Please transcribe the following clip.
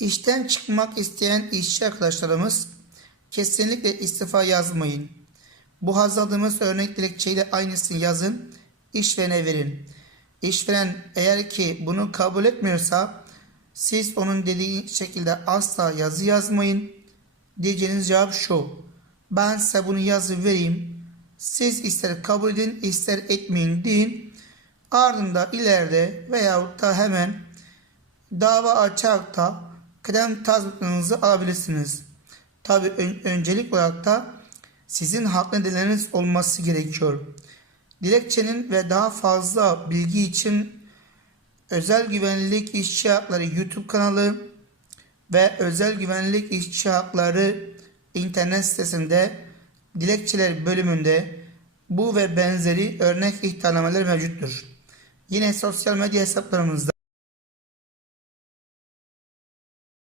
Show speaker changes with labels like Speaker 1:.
Speaker 1: İşten çıkmak isteyen işçi arkadaşlarımız kesinlikle istifa yazmayın. Bu hazırladığımız örnek dilekçeyle aynısını yazın, işverene verin. İşveren eğer ki bunu kabul etmiyorsa siz onun dediği şekilde asla yazı yazmayın. Diyeceğiniz cevap şu. Ben size bunu yazı vereyim. Siz ister kabul edin ister etmeyin deyin. Ardında ileride veyahut da hemen dava açarak da kıdem tazminatınızı alabilirsiniz. Tabi öncelik olarak da sizin hak nedenleriniz olması gerekiyor. Dilekçenin ve daha fazla bilgi için Özel Güvenlik İşçi Hakları YouTube kanalı ve Özel Güvenlik İşçi Hakları internet sitesinde dilekçeler bölümünde bu ve benzeri örnek ihtarnameler mevcuttur. Yine sosyal medya hesaplarımızda